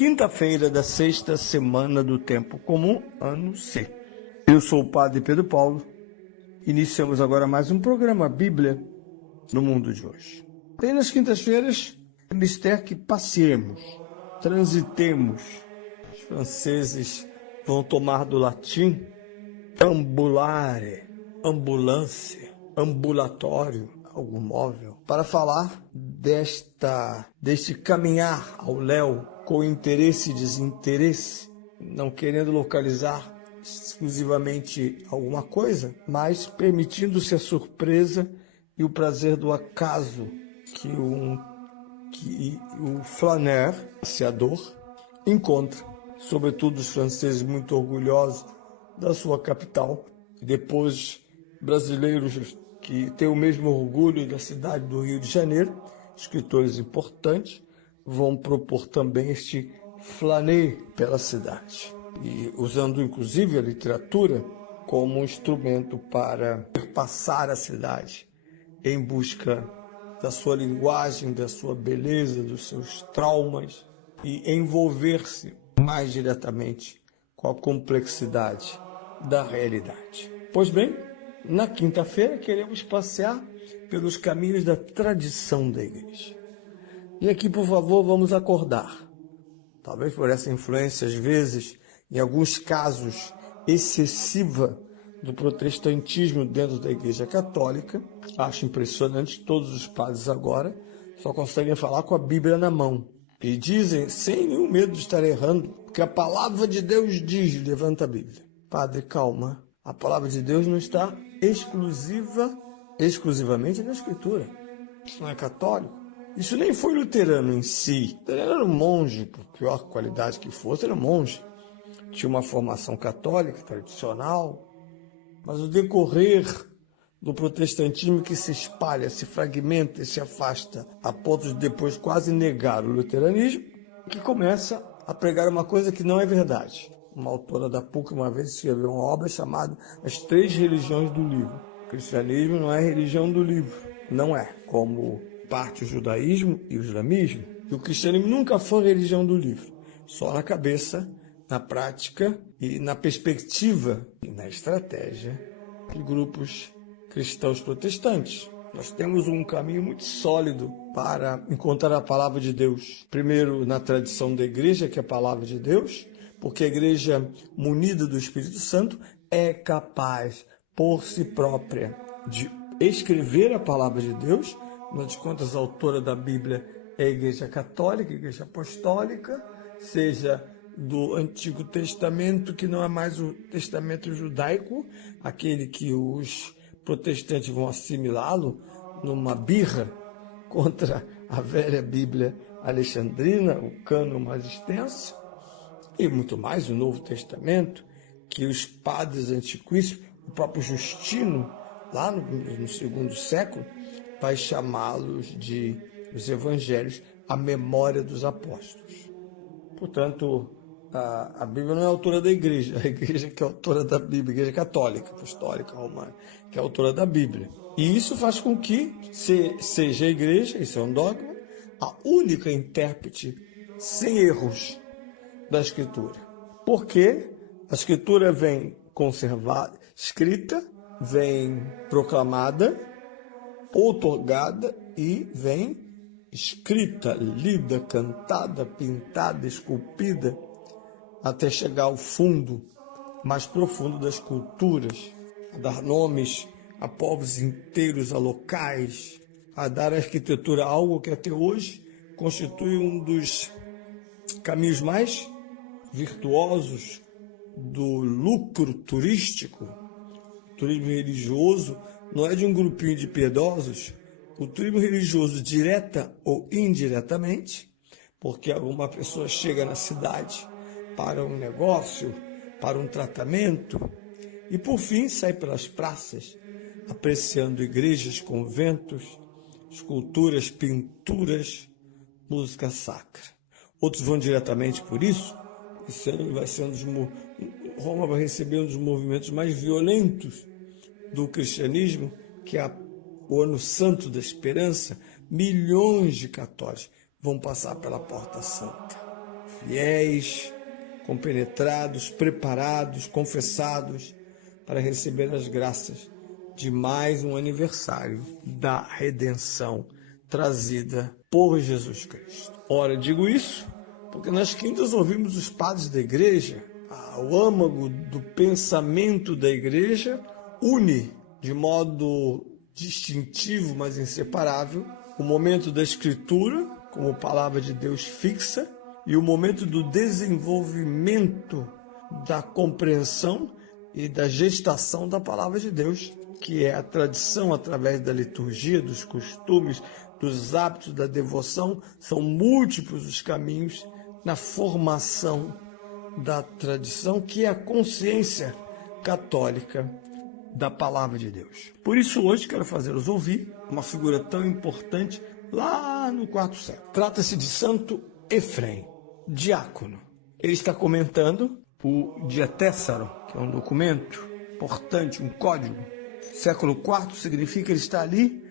Quinta-feira da sexta semana do Tempo Comum, ano C. Eu sou o Padre Pedro Paulo. Iniciamos agora mais um programa Bíblia no mundo de hoje. Tem nas quintas-feiras é mister que passeemos, transitemos. Os franceses vão tomar do latim ambulare, ambulância, ambulatório, algo móvel, para falar deste caminhar ao léu com interesse e desinteresse, não querendo localizar exclusivamente alguma coisa, mas permitindo-se a surpresa e o prazer do acaso que o flaneur, passeador, encontra. Sobretudo os franceses muito orgulhosos da sua capital, e depois brasileiros que têm o mesmo orgulho da cidade do Rio de Janeiro, escritores importantes, vão propor também este flaner pela cidade, e usando inclusive a literatura como um instrumento para perpassar a cidade em busca da sua linguagem, da sua beleza, dos seus traumas e envolver-se mais diretamente com a complexidade da realidade. Pois bem, na quinta-feira queremos passear pelos caminhos da tradição da igreja. E aqui, por favor, vamos acordar. Talvez por essa influência, às vezes, em alguns casos, excessiva do protestantismo dentro da Igreja Católica. Acho impressionante, todos os padres agora só conseguem falar com a Bíblia na mão. E dizem, sem nenhum medo de estar errando, que a palavra de Deus diz, levanta a Bíblia. Padre, calma. A palavra de Deus não está exclusivamente na Escritura. Isso não é católico. Isso nem foi luterano em si. Luterano era um monge, por pior qualidade que fosse, era um monge. Tinha uma formação católica tradicional, mas o decorrer do protestantismo que se espalha, se fragmenta e se afasta, a ponto de depois quase negar o luteranismo, que começa a pregar uma coisa que não é verdade. Uma autora da PUC uma vez escreveu uma obra chamada As Três Religiões do Livro. O cristianismo não é religião do livro, não é, como parte o judaísmo e o islamismo. E o cristianismo nunca foi religião do livro, só na cabeça, na prática e na perspectiva e na estratégia de grupos cristãos protestantes. Nós temos um caminho muito sólido para encontrar a palavra de Deus. Primeiro, na tradição da igreja, que é a palavra de Deus, porque a igreja munida do Espírito Santo é capaz, por si própria, de escrever a palavra de Deus. Afinal de contas, a autora da Bíblia é a Igreja Católica, a Igreja Apostólica, seja do Antigo Testamento, que não é mais o Testamento judaico, aquele que os protestantes vão assimilá-lo numa birra contra a velha Bíblia alexandrina, o cânon mais extenso, e muito mais o Novo Testamento, que os padres antiquíssimos, o próprio Justino, lá no segundo século, vai chamá-los de os evangelhos, a memória dos apóstolos. Portanto, a Bíblia não é autora da igreja, a igreja que é autora da Bíblia, a igreja católica, apostólica, romana, que é autora da Bíblia. E isso faz com que seja a igreja, isso é um dogma, a única intérprete sem erros da Escritura. Porque a Escritura vem conservada, escrita, vem proclamada, outorgada e vem escrita, lida, cantada, pintada, esculpida, até chegar ao fundo mais profundo das culturas, a dar nomes a povos inteiros, a locais, a dar à arquitetura algo que até hoje constitui um dos caminhos mais virtuosos do lucro turístico. O turismo religioso não é de um grupinho de piedosos. O turismo religioso, direta ou indiretamente, porque alguma pessoa chega na cidade para um negócio, para um tratamento, e por fim sai pelas praças, apreciando igrejas, conventos, esculturas, pinturas, música sacra. Outros vão diretamente por isso, Roma vai receber um dos movimentos mais violentos do cristianismo, que é o Ano Santo da Esperança. Milhões de católicos vão passar pela Porta Santa. fiéis, compenetrados, preparados, confessados para receber as graças de mais um aniversário da redenção trazida por Jesus Cristo. Ora, digo isso porque nas quintas ouvimos os padres da igreja, o âmago do pensamento da igreja une de modo distintivo, mas inseparável, o momento da escritura, como palavra de Deus fixa, e o momento do desenvolvimento da compreensão e da gestação da palavra de Deus, que é a tradição através da liturgia, dos costumes, dos hábitos, da devoção. São múltiplos os caminhos na formação da tradição, que é a consciência católica da palavra de Deus. Por isso hoje quero fazê-los ouvir uma figura tão importante lá no quarto século. Trata-se de Santo Efrem, diácono. Ele está comentando o Dietéssaro, que é um documento importante, um código. Século IV significa ele está ali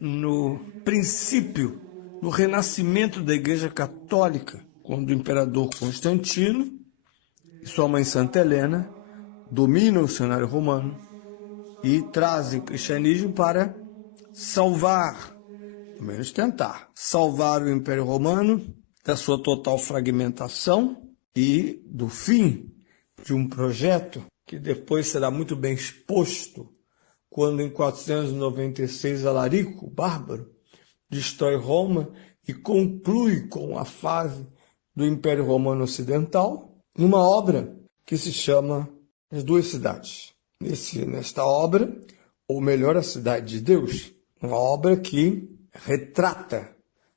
no princípio, no renascimento da Igreja Católica, quando o imperador Constantino e sua mãe Santa Helena dominam o cenário romano e trazem o cristianismo para salvar, pelo menos tentar, salvar o Império Romano da sua total fragmentação e do fim de um projeto que depois será muito bem exposto quando em 496 Alarico, o bárbaro, destrói Roma e conclui com a fase do Império Romano Ocidental, numa obra que se chama As Duas Cidades. Nesta obra, ou melhor, a Cidade de Deus, uma obra que retrata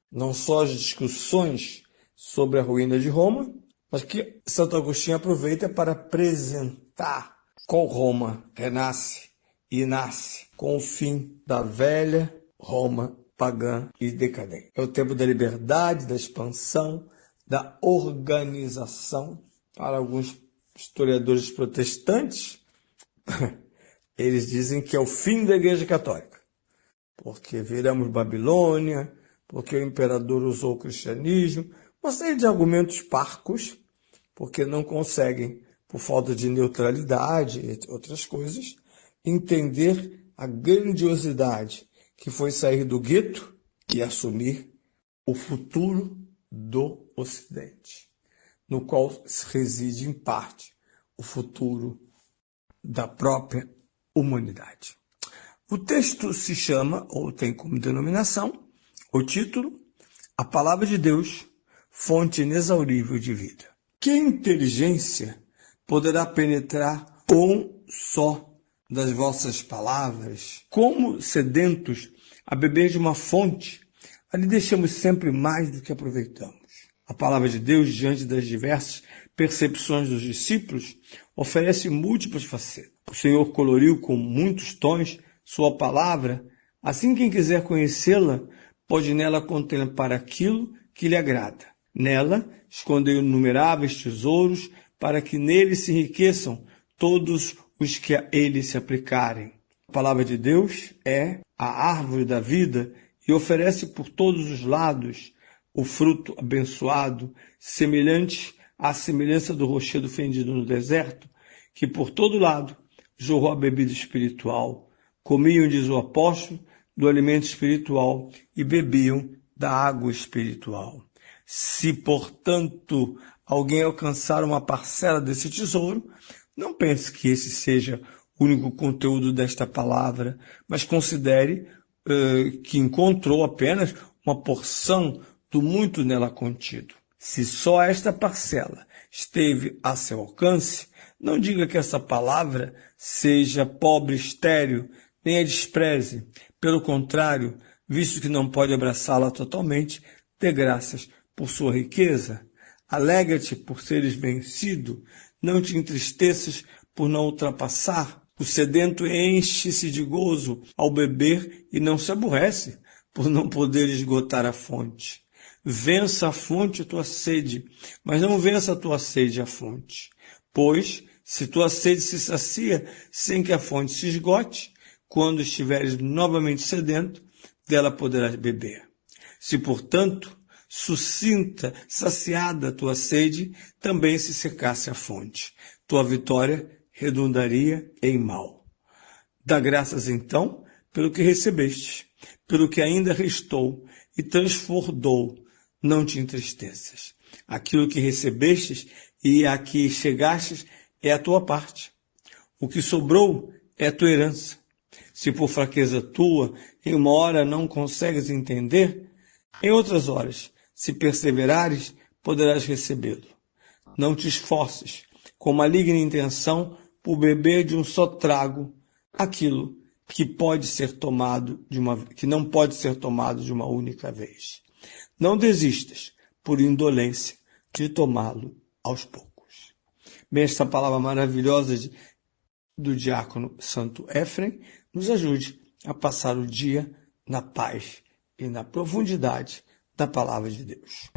não só as discussões sobre a ruína de Roma, mas que Santo Agostinho aproveita para apresentar qual Roma renasce e nasce com o fim da velha Roma pagã e decadente. É o tempo da liberdade, da expansão, da organização. Para alguns historiadores protestantes, eles dizem que é o fim da Igreja Católica, porque viramos Babilônia, porque o imperador usou o cristianismo, uma série de argumentos parcos, porque não conseguem, por falta de neutralidade e outras coisas, entender a grandiosidade que foi sair do gueto e assumir o futuro do Ocidente, no qual reside, em parte, o futuro da própria humanidade. O texto se chama, ou tem como denominação, o título, A Palavra de Deus, Fonte Inexaurível de Vida. Que inteligência poderá penetrar um só das vossas palavras? Como sedentos a beber de uma fonte, ali deixamos sempre mais do que aproveitamos. A palavra de Deus, diante das diversas percepções dos discípulos, oferece múltiplas facetas. O Senhor coloriu com muitos tons sua palavra, assim quem quiser conhecê-la pode nela contemplar aquilo que lhe agrada. Nela escondeu inumeráveis tesouros para que nele se enriqueçam todos os que a ele se aplicarem. A palavra de Deus é a árvore da vida e oferece por todos os lados o fruto abençoado, semelhante à semelhança do rochedo fendido no deserto, que por todo lado jorrou a bebida espiritual. Comiam, diz o apóstolo, do alimento espiritual e bebiam da água espiritual. Se, portanto, alguém alcançar uma parcela desse tesouro, não pense que esse seja o único conteúdo desta palavra, mas considere que encontrou apenas uma porção do muito nela contido. Se só esta parcela esteve a seu alcance, não diga que essa palavra seja pobre, estéril, nem a despreze. Pelo contrário, visto que não pode abraçá-la totalmente, dê graças por sua riqueza. Alegra-te por seres vencido, não te entristeças por não ultrapassar. O sedento enche-se de gozo ao beber e não se aborrece por não poder esgotar a fonte. Vença a fonte a tua sede, mas não vença a tua sede a fonte. Pois, se tua sede se sacia sem que a fonte se esgote, quando estiveres novamente sedento, dela poderás beber. Se, portanto, sucinta, saciada a tua sede, também se secasse a fonte. Tua vitória redundaria em mal. Dá graças, então, pelo que recebeste, pelo que ainda restou, e transbordou, não te entristeças. Aquilo que recebestes e a que chegastes é a tua parte. O que sobrou é a tua herança. Se por fraqueza tua, em uma hora não consegues entender, em outras horas, se perseverares, poderás recebê-lo. Não te esforces, com maligna intenção, por beber de um só trago aquilo que que não pode ser tomado de uma única vez. Não desistas, por indolência, de tomá-lo aos poucos. Bem, esta palavra maravilhosa do diácono Santo Éfrem nos ajude a passar o dia na paz e na profundidade da palavra de Deus.